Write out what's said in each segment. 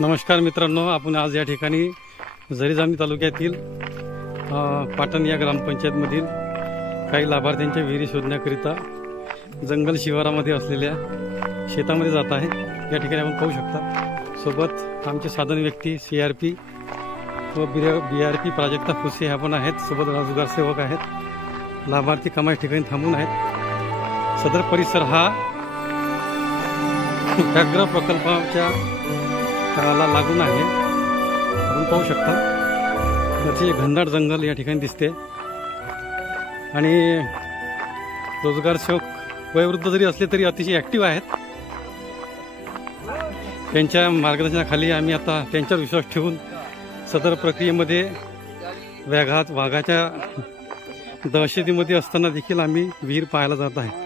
नमस्कार मित्रांनो, आपण आज या ठिकाणी जरीजामणी तालुक्यातील पाटण या ग्रामपंचायतमधील काही लाभार्थ्यांच्या विहिरी शोधण्याकरिता जंगल शिवारामध्ये असलेल्या शेतामध्ये जात आहे। या ठिकाणी आपण पाहू शकता सोबत आमचे साधन व्यक्ती CRP व BRP प्राजक्ता फुसे ह्या पण आहेत। सोबत रोजगार सेवक आहेत। लाभार्थी कमाई ठिकाणी थांबून आहेत। सदर परिसर हा व्याघ्र प्रकल्पाच्या ला लागून आहे। आपण पाहू शकता अतिशय घनदाट जंगल या ठिकाणी दिसते आणि रोजगार सेवक वयोवृद्ध जरी असले तरी अतिशय ऍक्टिव्ह आहेत। त्यांच्या मार्गदर्शनाखाली आम्ही आता त्यांच्यावर विश्वास ठेवून सदर प्रक्रियेमध्ये वाघाच्या दहशतीमध्ये असताना देखील आम्ही विहीर पाहायला जात आहे।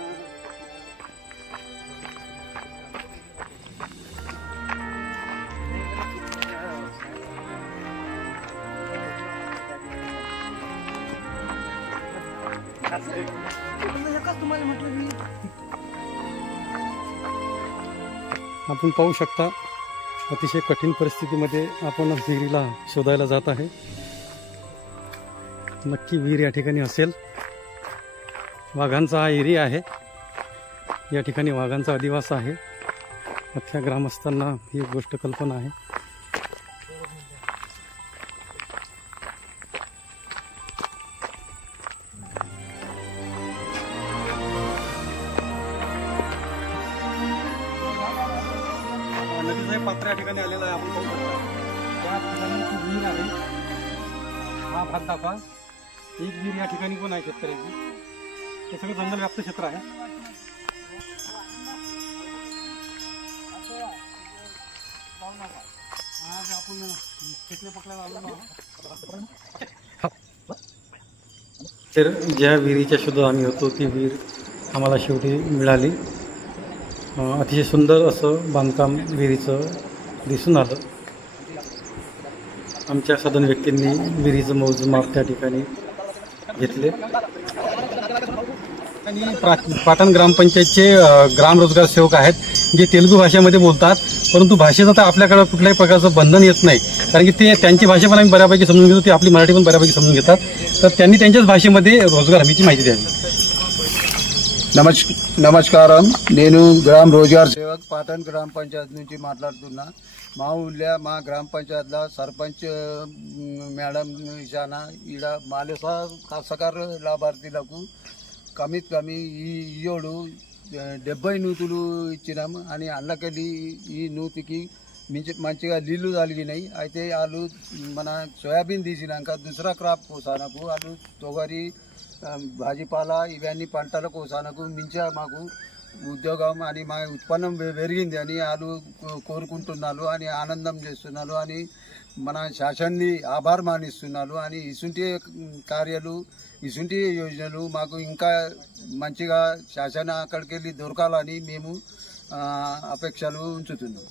आपण पाहू शकता अतिशय कठीण परिस्थितीमध्ये आपण विहिरीला शोधायला जात आहे। नक्की विहीर या ठिकाणी असेल। वाघांचा हा एरिया आहे। या ठिकाणी वाघांचा अधिवास आहे। अख्ख्या ग्रामस्थांना ही गोष्ट कल्पना आहे। नदीचं पात्र या ठिकाणी आलेलं आहे। आपण पाहू शकता त्या ठिकाणी विहीर आहे। हा भाग दाखवा। एक विहीर या ठिकाणी पण आहे शेतकऱ्याची। हे सगळं जंगल व्याप्त क्षेत्र आहे। आज आपण खेकडे पकडायला आलो आहोत। तर ज्या विहिरीच्या शोधात आम्ही होतो ती विहीर आम्हाला शेवटी मिळाली। अतिशय सुंदर असं बांधकाम विहिरीचं दिसून आलं। आमच्या साधन व्यक्तींनी विहिरीचं मोजमाप त्या ठिकाणी घेतले आणि पाटण ग्रामपंचायतचे ग्राम रोजगार सेवक आहेत जे तेलुगू भाषेमध्ये बोलतात, परंतु भाषेचं तर आपल्याकडे कुठल्याही प्रकारचं बंधन येत नाही, कारण की ते त्यांची भाषा पण आम्ही बऱ्यापैकी समजून घेतो, ते आपली मराठी पण बऱ्यापैकी समजून घेतात। तर त्यांनी त्यांच्याच भाषेमध्ये रोजगार हमीची माहिती द्यावी। నమస్కారం నేను గ్రామ రోజ్గార్ సేవక్ పాటన్ గ్రామ పంచాయత్ నుంచి మాట్లాడుతున్నా। మా ఊళ్ళో మా గ్రామ పంచాయత్లో సర్పంచ్ మేడం ఇషానా ఈడ మాలేసా కాస్తకారు లాభార్థులకు కమిత్ కమి ఈ ఏడు 70 నూతులు ఇచ్చినాం అని అన్నకెళ్ళి ఈ నూతికి మంచిగా నీళ్లు తగిలినాయి। అయితే వాళ్ళు మన సోయాబీన్ తీసినాక దుసరా క్రాప్ కోసానకు వాళ్ళు తొగరి भाजीपाला ఇవన్నీ పంటల కోసానకు మించా మాకు ఉద్యోగం అని మా ఉత్పన్నం పెరిగింది అని వాళ్ళు కోరుకుంటున్నారు అని ఆనందం చేస్తున్నారు అని మన శాసన్ని ఆభార్ మానిస్తున్నారు అని ఇసుంటి కార్యాలు ఇసుంటి యోజనలు మాకు ఇంకా మంచిగా శాసన అక్కడికి వెళ్ళి దొరకాలని మేము अपेक्षाలు ఉంచుతున్నాం।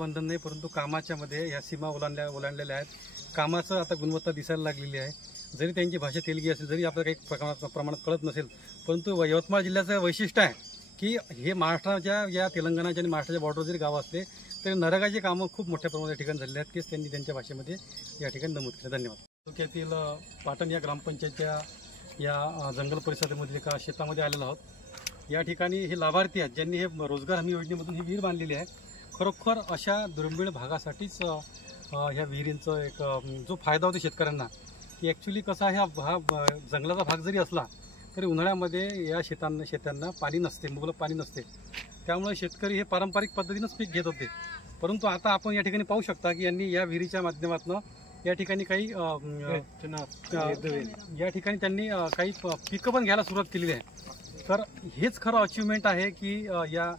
बंधन नाही, परंतु कामाच्या मध्ये या सीमा ओलांडलेल्या आहेत। कामाचं आता गुणवत्ता दिसायला लागलेली आहे। जरी त्यांची भाषा तेलगी असेल, जरी आपल्याला काही प्रमाणात कळत नसेल, परंतु यवतमाळ जिल्ह्याचं वैशिष्ट्य आहे की हे महाराष्ट्राच्या या तेलंगणाच्या आणि महाराष्ट्राच्या बॉर्डर जरी गाव असले तरी नरेगाची कामं खूप मोठ्या प्रमाणात या ठिकाणी झालेली आहेत की त्यांनी त्यांच्या भाषेमध्ये या ठिकाणी नमूद केलं। धन्यवाद। तालुक्यातील पाटण या ग्रामपंचायतच्या या जंगल परिसरामधील एका शेतामध्ये आलेलो आहोत। या ठिकाणी हे लाभार्थी आहेत ज्यांनी हे रोजगार हमी योजनेमधून ही विहीर बांधलेली आहे। खरोखर अशा दुर्मिळ भागासाठीच ह्या विहिरींचा एक जो फायदा होतो शेतकऱ्यांना की ॲक्च्युली कसा आहे, हा जंगलाचा भाग जरी असला तरी उन्हाळ्यामध्ये या शेतांना पाणी नसते, मुबलक पाणी नसते। त्यामुळे शेतकरी हे पारंपरिक पद्धतीनंच पीक घेत होते, परंतु आता आपण या ठिकाणी पाहू शकता की यांनी या विहिरीच्या माध्यमातून या ठिकाणी काही त्यांनी काही पिकं पण घ्यायला सुरुवात केलेली आहे। तर हेच खरं अचिव्हमेंट आहे की या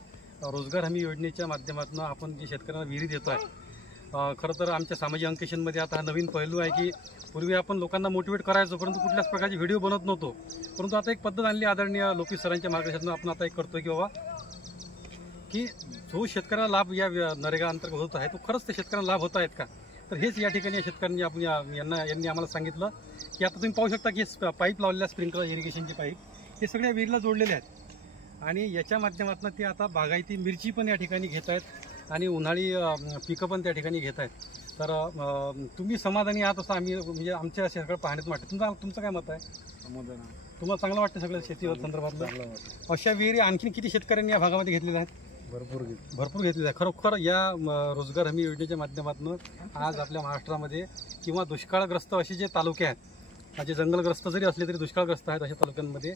रोजगार हमी योजनेच्या माध्यमातून आपण जे शेतकऱ्यांना विहिरी देतो आहे। खरं तर आमच्या सामाजिक अंकेशनमध्ये आता हा नवीन पैलू आहे की पूर्वी आपण लोकांना मोटिवेट करायचो, परंतु कुठल्याच प्रकारचे व्हिडिओ बनवत नव्हतो, परंतु आता एक पद्धत आणली आदरणीय लोकेश सरांच्या मार्गदर्शनातून आपण आता एक करतोय की बाबा की जो शेतकऱ्याला लाभ या नरेगा अंतर्गत होत आहे तो खरंच त्या शेतकऱ्यांना लाभ होत आहेत का। तर हेच या ठिकाणी या शेतकऱ्यांनी आपण यांनी आम्हाला सांगितलं की आता तुम्ही पाहू शकता की पाईप लावलेल्या स्प्रिंकलर इरिगेशनचे पाईप हे सगळ्या विहिरीला जोडलेले आहेत आणि याच्या माध्यमातून ते आता बागायती मिरची पण या ठिकाणी घेत आहेत। आणि उन्हाळी पिकं पण त्या ठिकाणी घेत आहेत. तर तुम्ही समाधानी आहात असं आम्ही म्हणजे आमच्या सगळं पाहण्यात वाटतं. तुमचं काय मत आहे? तुम्हाला चांगलं वाटतं सगळं शेती संदर्भातलं? अशा विहिरी आणखी किती शेतकऱ्यांनी या भागामध्ये घेतलेल्या आहेत? भरपूर घेतलेल्या आहे. खरोखर या रोजगार हमी योजनेच्या माध्यमातून आज आपल्या महाराष्ट्रामध्ये किंवा दुष्काळग्रस्त असे जे तालुके आहेत, जे जंगलग्रस्त जरी असले तरी दुष्काळग्रस्त आहेत अशा तालुक्यांमध्ये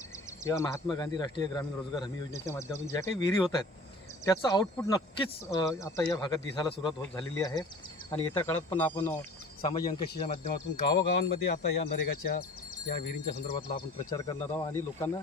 या महात्मा गांधी राष्ट्रीय ग्रामीण रोजगार हमी योजनेच्या माध्यमातून ज्या काही विहिरी होत आहेत त्याचं आउटपुट नक्कीच आता या भागात दिसायला सुरुवात झालेली आहे. आणि येत्या काळात पण आपण सामाजिक अंकशीच्या माध्यमातून गावोगावांमध्ये आता या नरेगाच्या या विहिरींच्या संदर्भातला आपण प्रचार करणार आहोत आणि लोकांना